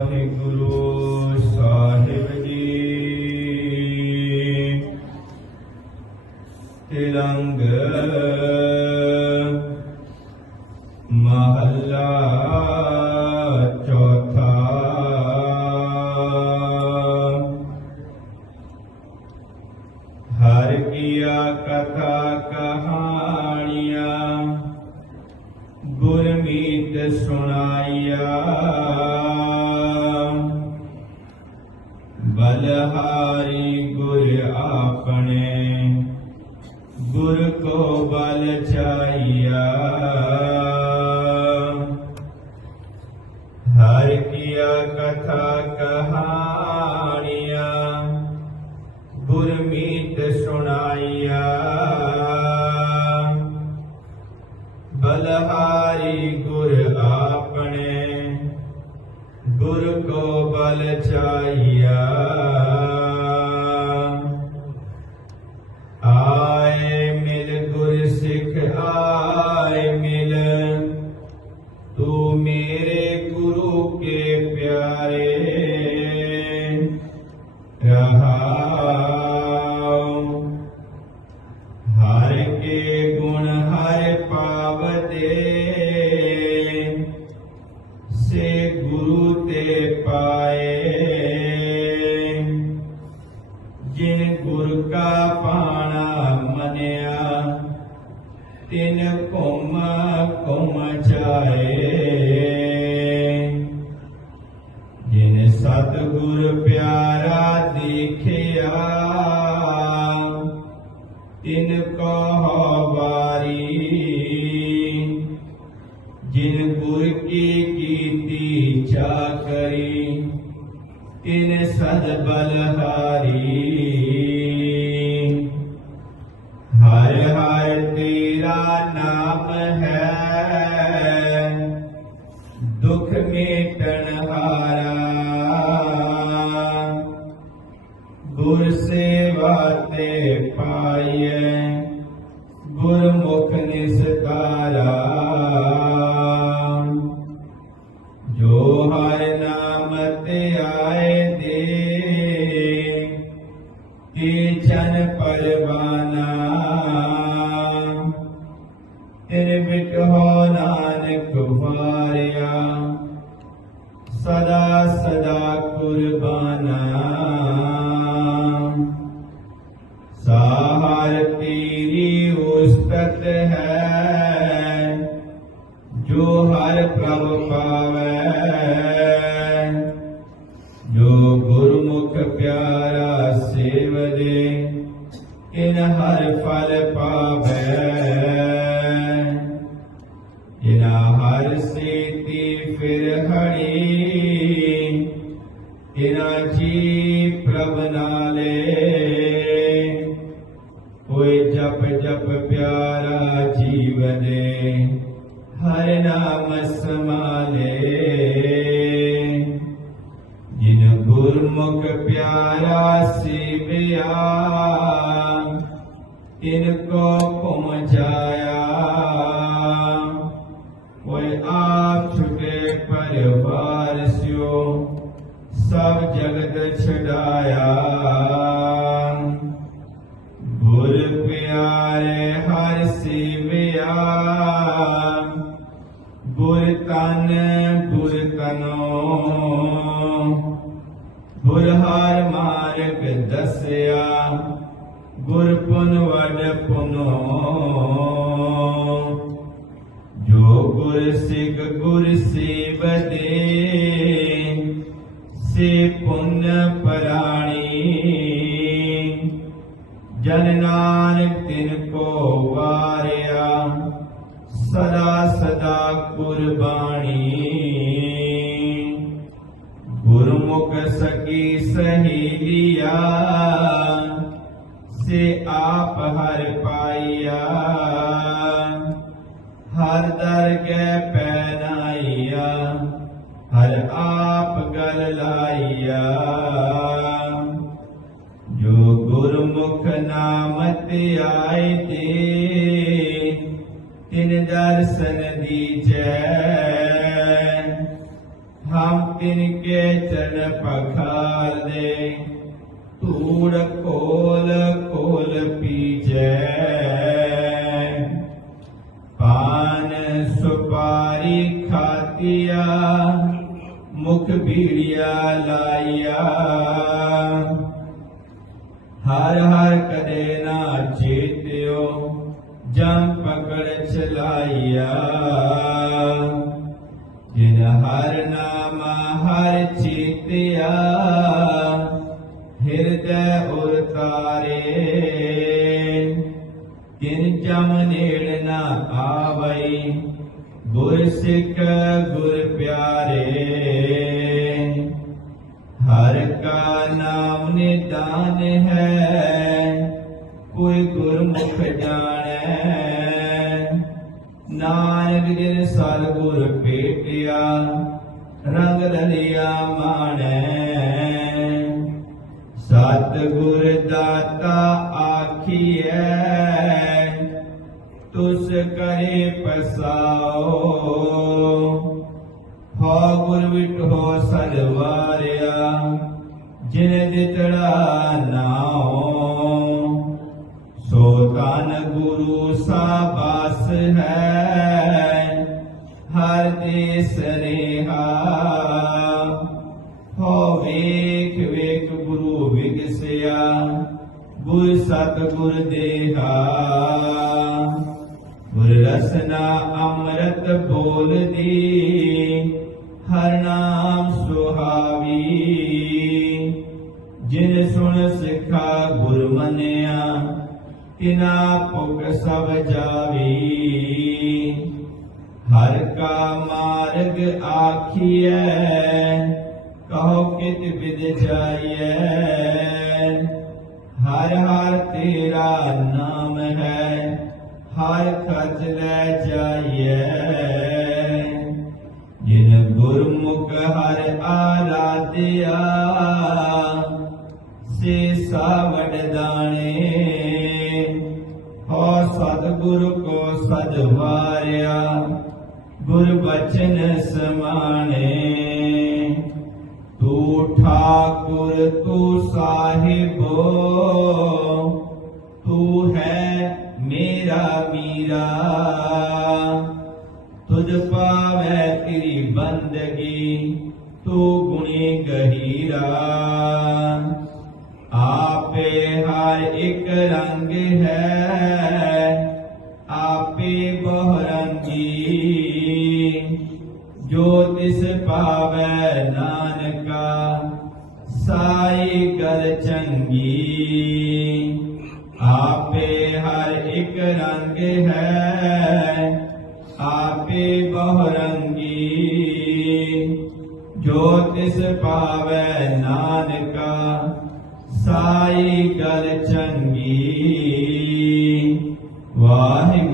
ਵਾਹਿਗੁਰੂ ਸਾਹਿਬ ਜੀ। ਤਿਲੰਗ ਬਲਹਾਰੀ ਗੁਰ ਆਪਣੇ ਗੁਰ ਕੋ ਬਲ ਚਾਈਆ ਹਰ ਕੀਆ ਕਥਾ ਕਹਾਣੀਆਂ ਪਾਣਾ ਮਨਿਆ। ਤਿਨ ਘੁਮ ਘੁਮ ਜਾਏ ਜਿਨ ਸਤਿਗੁਰ ਪਿਆਰਾ ਦੇਖਿਆ, ਤਿਨ ਕੋ ਵਾਰੀ। ਜਿਨ ਗੁਰ ਕੀ ਕੀਤੀ ਚਾਕਰੀ ਤਿਨ ਸਦ ਬਲਹਾਰੀ। ਹਰ ਹਰ ਤੇਰਾ ਨਾਮ ਹੈ। ਦੁਖ ਮੇਟਣ ਹਾਰਾ। ਗੁਰ ਸੇਵਾ ਤੇ ਪਾਈਐ। ਗੁਰਮੁਖ ਨਿਸਤਾਰਾ। ਤੇਰੇ ਹੋ ਨਾਨਕ ਵਾਰਿਆ ਸਦਾ ਸਦਾ ਕੁਰਬਾਨਾ ਇਨਾ ਹਰ ਸੇਤੀ ਫਿਰ ਹਣੀ। ਇਨਾ ਜੀ ਪ੍ਰਭ ਨਾਲੇ। ਕੋਈ ਜਪ ਜਪ ਪਿਆਰਾ ਜੀਵਨੇ, ਹਰ ਨਾਮ ਸਮਾਲੇ। ਜਿਨ ਗੁਰਮੁਖ ਪਿਆਰਾ ਸਿਵਿਆ, ਤਿਨ ਕੋ ਭੁਮ ਛਡਾਇਆ। ਗੁਰ ਪਿਆਰੇ ਹਰ ਸੇਵਿਆ। ਗੁਰ ਤਨ ਗੁਰ ਤਨੋ। ਗੁਰ ਹਰ ਮਾਰਗ ਦਸਿਆ। ਗੁਰ ਪੁਨ ਵਡ ਪੁਨੋ। ਜੋ ਗੁਰ ਸਿੱਖ ਗੁਰ ਸੇਵਦੇ ਸੇ ਪੁੰਨ ਪਰਾਣੀ। ਜਨ ਨਾਨਕ ਤਿਨ ਕੋ ਵਾਰਿਆ, ਸਦਾ ਸਦਾ ਕੁਰਬਾਨੀ। ਗੁਰਮੁਖ ਸਕੀ ਸਹੀਲਿਆ ਸੇ ਆਪ ਹਰ ਪਾਈਆ ਹਰ ਦਰਗਹਿ ਪੈਨਾਈਆ ਹਰ ਆਪ ਗਲ ਲਾਈਆ ਜੋ ਗੁਰਮੁਖ ਨਾਮ ਤੇ ਆਏ ਤੇ, ਤਿਨ ਦਰਸ਼ਨ ਦੀਜੈ। ਹਮ ਤਿਨ ਕੇ ਚਰਨ ਪਖਾਰ ਦੇ ਧੂੜ ਕੋਲ ਕੋਲ ਪੀਜੈ। ਬੀੜੀਆ ਲਾਇਆ। ਹਰ ਹਰ ਕਦੇ ਨਾ ਚੇਤਿਓ ਜਮ ਪਕੜ ਚਲਾਇਆ। ਜਿਨ ਹਰ ਨਾਮ ਹਰ ਚੇਤਿਆ, ਹਿਰਦੈ ਉਰਤਾਰੇ ਤਿਨ ਜਮ ਨੇੜ ਨਾ ਆਵਈ, ਗੁਰ ਸਿੱਖ ਗੁਰ ਪਿਆਰੇ। ਨਾਮ ਨਿਦਾਨ ਹੈ, ਕੋਈ ਗੁਰਮੁਖ ਜਾਣੈ। ਨਾਨਕ ਜਿਨ ਸਤਿਗੁਰ ਭੇਟਿਆ, ਰੰਗ ਰਲਿਆ ਮਾਣੈ। ਸਤਿਗੁਰ ਦਾਤਾ ਆਖੀਐ, ਤੁਸ ਕਰੇ ਪਸਾਓ। ਹੋ ਗੁਰ ਵਿਟੋ ਸਦਵਾਰਿਆ ਜਿਨ ਦਿੱਤੜਾ ਨਾਉ, ਸੋ ਤਨ ਗੁਰੂ ਸਾਬਾਸ ਹੈ। ਹਰ ਦੇਸ ਰੇਹਾ, ਹੋ ਵੇਖ ਵੇਖ ਗੁਰੂ ਵਿਗਸਿਆ, ਗੁਰ ਸਤ ਗੁਰ ਦੇਹਾ। ਗੁਰ ਰਸਨਾ ਅੰਮ੍ਰਿਤ ਬੋਲਦੀ ਹਰ ਨਾਮ ਜਿਨ ਸੁਣ ਸਿੱਖਾ ਗੁਰ ਮੰਨਿਆ, ਤਿਨਾ ਪੁਗ ਸਭ ਜਾਵੀ। ਹਰ ਕਾ ਮਾਰਗ ਆਖੀਐ, ਕਹੋ ਕਿਤ ਵਿਦ ਜਾਈਐ। ਹਰ ਹਰ ਤੇਰਾ ਨਾਮ ਹੈ, ਹਰ ਖਜ ਲੈ ਜਾਈਐ। ਸਦਵਾਰਿਆ ਗੁਰ ਬਚਨ ਸਮਾਣੇ ਤੂੰ ਠਾਕੁਰ ਤੂੰ ਸਾਹਿਬੋ ਤੂੰ ਹੈ ਮੇਰਾ ਮੀਰਾ ਤੁਝ ਪਾਵੈ ਤੇਰੀ ਬੰਦਗੀ ਤੂੰ ਗੁਣੀ ਗਹੀਰਾ ਆਪੇ ਹਰ ਇੱਕ ਰੰਗ ਹੈ ਆਪੇ ਬਹੁ ਜੋ ਤਿਸ ਪਾਵੈ ਨਾਨਕਾ, ਸਾਈ ਕਰ ਚੰਗੀ। ਆਪੇ ਹਰ ਇੱਕ ਰੰਗ ਹੈ, ਆਪੇ ਬਹੁ ਰੰਗੀ ਜੋ ਤਿਸ ਪਾਵੈ ਨਾਨਕਾ, ਸਾਈ ਗੱਲ ਚੰਗੀ। ਵਾਹਿਗੁਰੂ